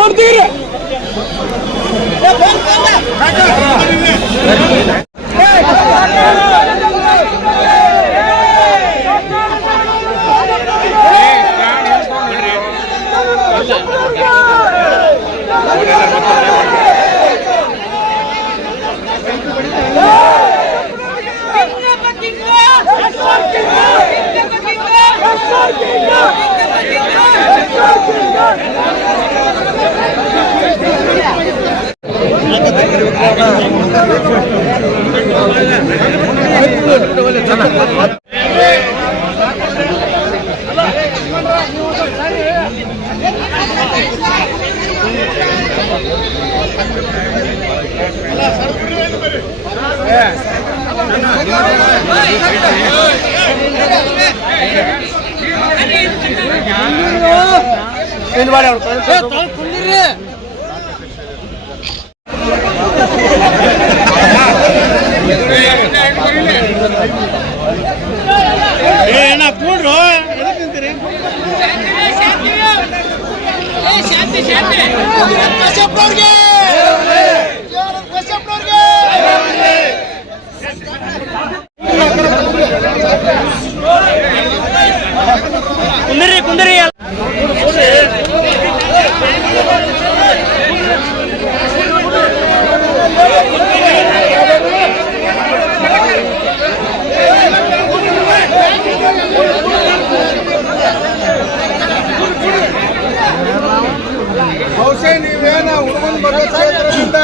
ಬರ್ತೀರಿ ಕುಂದರಿ ಬಹುಶಃ ನೀವೇನ ಹುಡುಗನ್ ಬರೋ ಕ್ಷೇತ್ರದಿಂದ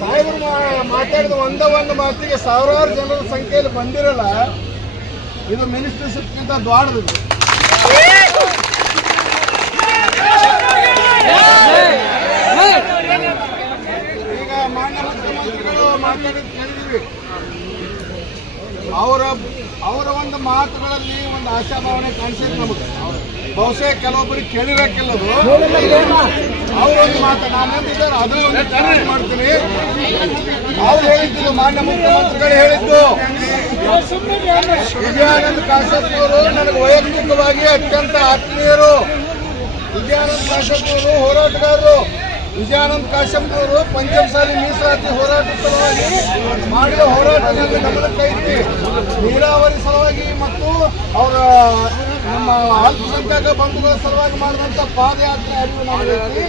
ಸಾಹೇಬರು ಮಾತಾಡಿದ ಒಂದು ಮಾತಿಗೆ ಸಾವಿರಾರು ಜನರ ಸಂಖ್ಯೆಯಲ್ಲಿ ಬಂದಿರಲ್ಲ. ಇದು ಮಿನಿಸ್ಟರ್ಶಿಪ್ಗಿಂತ ದೊಡ್ಡದು. ಈಗ ಮಾನ್ಯ ಮುಖ್ಯಮಂತ್ರಿಗಳು ಮಾತಾಡಿದ್ ಕೇಳಿದ್ವಿ. ಅವರ ಒಂದು ಮಾತುಗಳಲ್ಲಿ ಒಂದು ಆಶಾಭಾವನೆ ಕಾಣಿಸಿದೆ ನಮಗೆ. ಬಹುಶಃ ಕೆಲವೊಬ್ಬರಿಗೆ ಕೇಳಿರಕ್ಕಿಲ್ಲದು. ಅವರೊಂದು ಮಾತು ನಾನು ನಂಬಿದ್ದಾರೆ, ಅದನ್ನ ಒಂದು ಚಾಲೆಂಜ್ ಮಾಡ್ತೀನಿ. ಅವ್ರು ಹೇಳಿದ್ದು, ಮಾನ್ಯ ಮುಖ್ಯಮಂತ್ರಿಗಳು ಹೇಳಿದ್ದು, ವಿಜಯಾನಂದ ಕಾಶ್ಯಪ್ ಅವರು ನನಗೆ ವೈಯಕ್ತಿಕವಾಗಿ ಅತ್ಯಂತ ಆತ್ಮೀಯರು. ವಿಜಯಾನಂದ ಕಾಶ್ಯಪ್ ಅವರು ಹೋರಾಟಗಾರರು. ವಿಜಯಾನಂದ ಕಾಶ್ಯಪ್ ಅವರು ಪಂಚಮಸಾಲಿ ಮೀಸಲಾತಿ ಹೋರಾಟದ ಸಲುವಾಗಿ ಮಾಡಿದ ಹೋರಾಟ ನನ್ನ ಗಮನಕ್ಕೈತಿ. ನೀರಾವರಿ ಸಲುವಾಗಿ ಮತ್ತು ಅವರ ನಮ್ಮ ಅಲ್ಪಸಂಖ್ಯಾತ ಬಂಧುಗಳ ಸಲುವಾಗಿ ಮಾಡಿದಂಥ ಪಾದಯಾತ್ರೆ ಅರಿವು ನಮ್ಮದೈತಿ.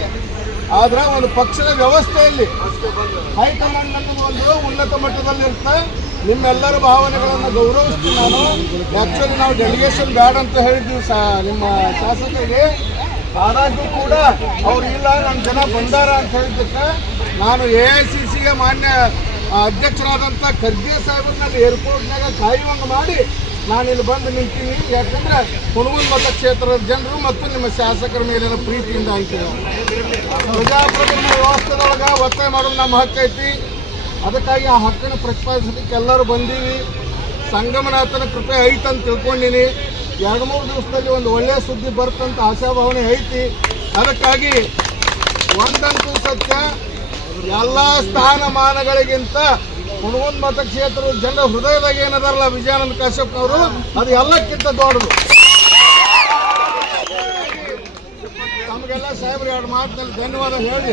ಆದ್ರೆ ಒಂದು ಪಕ್ಷದ ವ್ಯವಸ್ಥೆಯಲ್ಲಿ ಹೈಕಮಾಂಡ್ ಅನ್ನೋದು ಒಂದು ಉನ್ನತ ಮಟ್ಟದಲ್ಲಿ ಇರ್ತಾ ನಿಮ್ಮೆಲ್ಲರ ಭಾವನೆಗಳನ್ನು ಗೌರವಿಸ್ತೀನಿ ನಾನು. ಆ್ಯಕ್ಚುಲಿ ನಾವು ಡೆಲಿಗೇಷನ್ ಬೇಡ ಅಂತ ಹೇಳಿದ್ವಿ ನಿಮ್ಮ ಶಾಸಕರಿಗೆ. ಆದಾಗ್ಯೂ ಕೂಡ ಅವ್ರು ಇಲ್ಲ, ನಮ್ಮ ಜನ ಬಂದಾರ ಅಂತ ಹೇಳಿದ್ದಕ್ಕೆ ನಾನು AICCಗೆ ಮಾನ್ಯ ಅಧ್ಯಕ್ಷರಾದಂಥ ಖರ್ಗೆ ಸಾಹೇಬ್ರನ್ನ ಏರ್ಪೋರ್ಟ್ನಾಗ ಕಾಯುವಂಗೆ ಮಾಡಿ ನಾನು ಇಲ್ಲಿ ಬಂದು ನಿಂತೀನಿ. ಯಾಕಂದ್ರೆ ಹುಣಗುಂದ ಮತಕ್ಷೇತ್ರದ ಜನರು ಮತ್ತು ನಿಮ್ಮ ಶಾಸಕರ ಮೇಲಿನ ಪ್ರೀತಿಯಿಂದ ಆಯ್ತು. ಪ್ರಜಾಪ್ರಭುತ್ವ ವ್ಯವಸ್ಥೆದೊಳಗೆ ಒತ್ತಾಯ ಮಾಡೋದು ನಮ್ಮ ಹಕ್ಕೈತಿ. ಅದಕ್ಕಾಗಿ ಆ ಹಕ್ಕನ್ನು ಪ್ರತಿಪಾದಿಸೋದಕ್ಕೆ ಎಲ್ಲರೂ ಬಂದೀವಿ. ಸಂಗಮನಾಥನ ಕೃಪೆ ಐತಂತ ತಿಳ್ಕೊಂಡಿನಿ. 2-3 ದಿವಸದಲ್ಲಿ ಒಂದು ಒಳ್ಳೆಯ ಸುದ್ದಿ ಬರ್ತಂತ ಆಶಾಭಾವನೆ ಐತಿ. ಅದಕ್ಕಾಗಿ ಒಂದಂತೂ ಸತ್ಯ, ಎಲ್ಲ ಸ್ಥಾನಮಾನಗಳಿಗಿಂತ ಹುಣಗುಂದ ಮತಕ್ಷೇತ್ರದ ಜನರ ಹೃದಯದಾಗ ಏನದಾರಲ್ಲ ವಿಜಯಾನಂದ ಕಾಶ್ಯಪ್ ಅವರು, ಅದು ಎಲ್ಲಕ್ಕಿಂತ ದೊಡ್ಡದು. ತಮಗೆಲ್ಲ ಸಾಹೇಬ್ರು 2 ಮಾತಿನಲ್ಲಿ ಧನ್ಯವಾದ ಹೇಳಿ